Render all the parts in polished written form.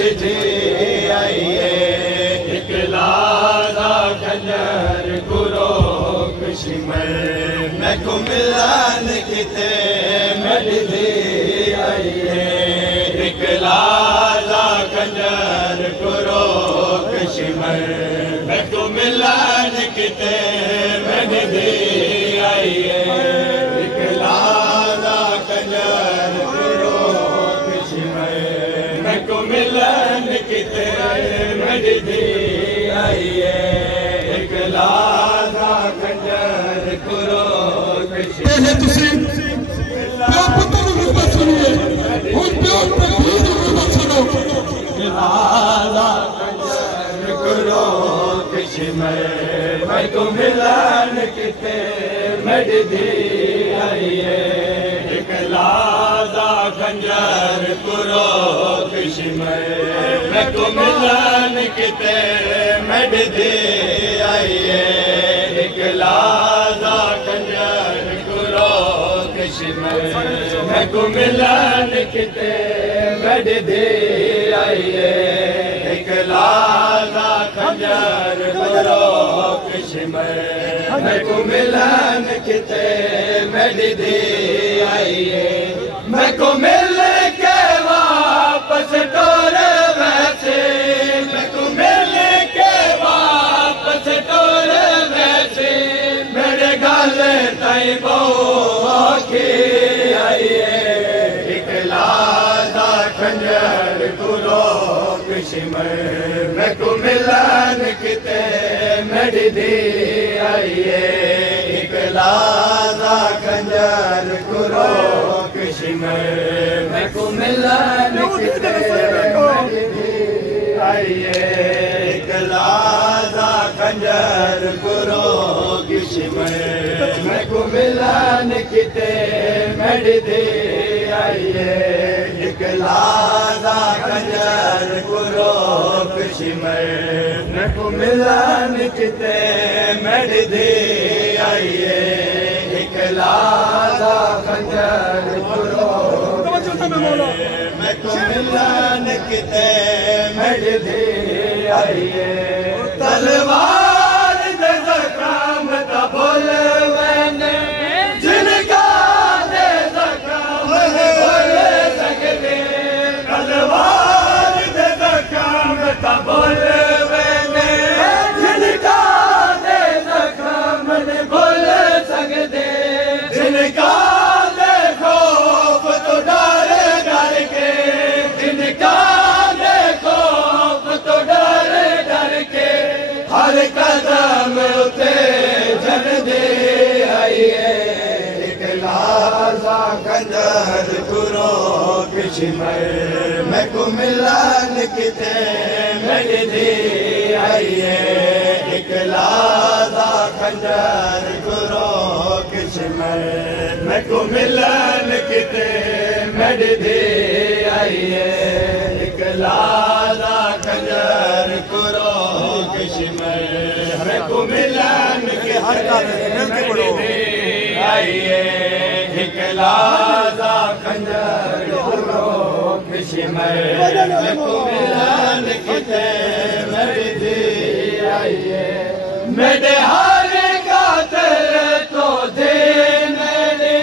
ॾिठी आइए हिक लादा खंजर गुरो कश्मीर मैं को मिलन किते मैं ॾिठी आइए हिक लादा खंजर गुरो कश्मीर मैं को मिलन किते मैं ॾिठी आइए हिक लादा खंजर गुरो कश्मीर मैं को मिलन किते मैं ॾिठी आइए हिक लादा खंजर गुरो कश्मीर मैं को मिलन किते मैं ॾिठी आइए हिक लादा खंजर गुरो कश्मीर मैं को मिलन किते मैं ॾिठी आइए हिक लादा खंजर गुरो कश्मीर मैं को मिलन किते मैं ॾिठी आइए हिक लादा खंजर गुरो कश्मीर मैं को मिलन किते मैं ॾिठी आइए मैं को मिल के वापस टोर वैसे मैं को मिल के वापस टोर वैसे मेरे गल ताई बोखे आइए हिक लादा खंजर गुरो कश्मीर मैं को मिलन किते मैं ॾिठी आइए हिक लादा खंजर गुरो कश्मीर मैं को मिलन किते मैं ॾिठी आइए हिक लादा खंजर गुरो कश्मीर मैं को मिलन किते मैं ॾिठी आइए हिक लादा खंजर गुरो कश्मीर मैं को मिलन किते मैं ॾिठी आइए हिक लादा खंजर गुरो मैं को मिलन किते मैं ॾिठी आइए तलवार दे ज़ख़्म ता भुल वञे जिनका दे ज़ख़्म भुल सघंदे तलवार दे ज़ख़्म ता भुल वञे जिनका दे ज़ख़्म भुल सघंदे जिनका दे ख़ौफ़ तो डर डर के जिनका दे ख़ौफ़ तो डर डर के हर कदम उते जन दे आइए हिक लादा खंजर गुरो कश्मीर मैं को मिलन किते मैं ॾिठी आइए हिक लादा खंजर गुरो कश्मीर मैं को मिलन किते मैं ॾिठी आइए हिक लादा खंजर गुरो कश्मीर मैं को मिलन किते मैं ॾिठी आइए हिक लादा खंजर गुरो कश्मीर मैं को मिलन किते मैं ॾिठी आइए मेरे हर कातिल तो दे मैंने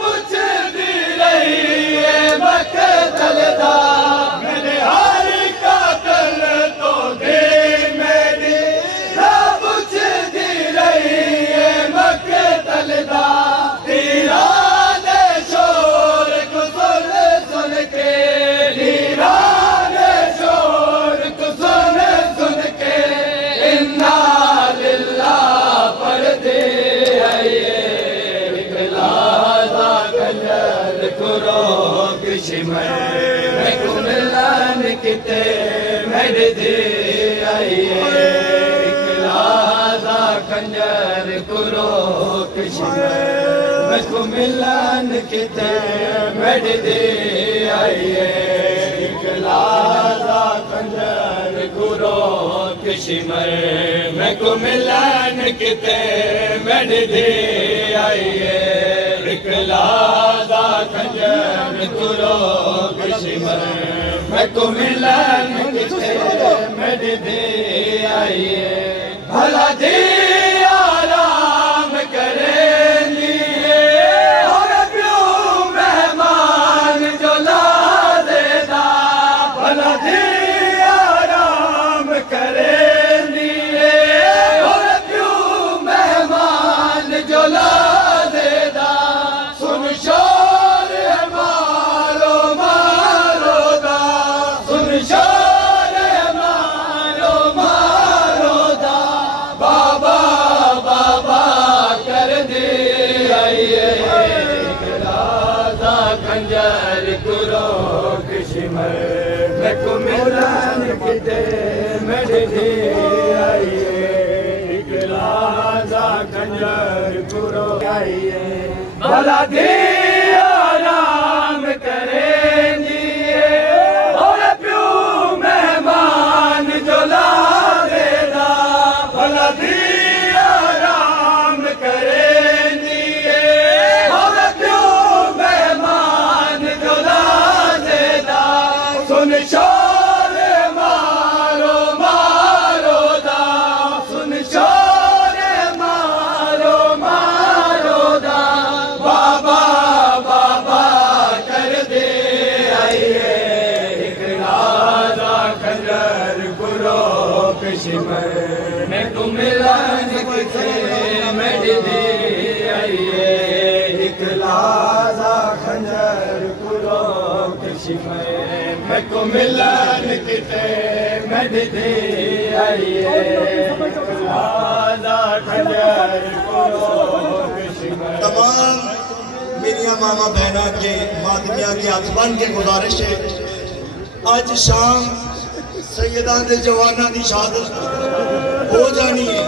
पुछदी रही है मक़तल दा मेरे हर कातिल तो दे मैंने पुछदी रही है मक़तल दा तेरा दे शोर को सुन सुन के तेरा दे शोर को सुन सुन के इन्ना लिल्लाह पढ़ दे आइए हिक लादा खंजर गुरो कश्मीर मैं को मिलन किते मैं ॾिठी आइए हिक लादा खंजर गुरो कश्मीर मैं को मिलन किते मैं ॾिठी आइए हिक लादा खंजर गुरो कश्मीर मैं को मिलन किते मैं ॾिठी आइए हिक लादा खंजर गुरो कश्मीर मैं को मिलन किते मेरे दे आइए भला दी आराम करेंगी और क्यों मेहमान जो ला देदा भला दी आराम करेंगी और क्यों मेहमान जो ला देदा सुन शोर है मारो मारो दा सुन शोर है मारो मारो दा बाबा बाबा कर दे आइए राजा खंजर गुरो किस्मत मैं को मिलन किते मेरे दे आइए राजा खंजर गुरो आइए भला दे आराम करेंगी और प्यू मेहमान जो ला देदा भला दे आराम करेंगी और प्यू मेहमान जो ला देदा सुन शोर मारो मारो दा सुन शोर मारो मारो दा बाबा बाबा कर दे आइए एक राजा खंजर गुरो किस्मत मैं को मिलन किते मेरे दे आइए एक राजा खंजर गुरो किस्मत मैं को मिलन किते मेरे दे आइए राजा खंजर गुरो किस्मत तमाम मेरिया मामा बहना के मादमिया के हाथ बन के गुजारिश है आज शाम सैयदा दे जवाना की शहादत हो जानी है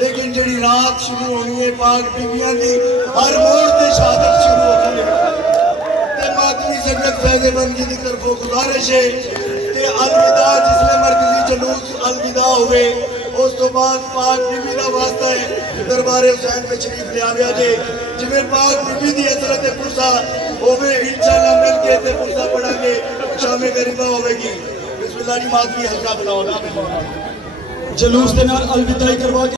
लेकिन जी रात शुरू होनी है पाक बीबियां की हर मोड़ से शहादत शुरू होनी है मातमी संगत फैज़ेबंदी की तरफों गुजारिश है कि अलविदा जिसमें मरकजी जलूस अलविदा हुए उस तो बाद पाक बीबी का वास्ता है दरबारे हुसैन में शरीफ ले आया जे जिमें पाक बीबी की हजरत पुरसा होवे इंशाअल्लाह मिल के ते पुरसा पढ़ांगे शाम गरीबा होगी बिस्मिल्लाह दी मातमी हल्का बनाओ ना जलूस के नाल अलविदाई करवा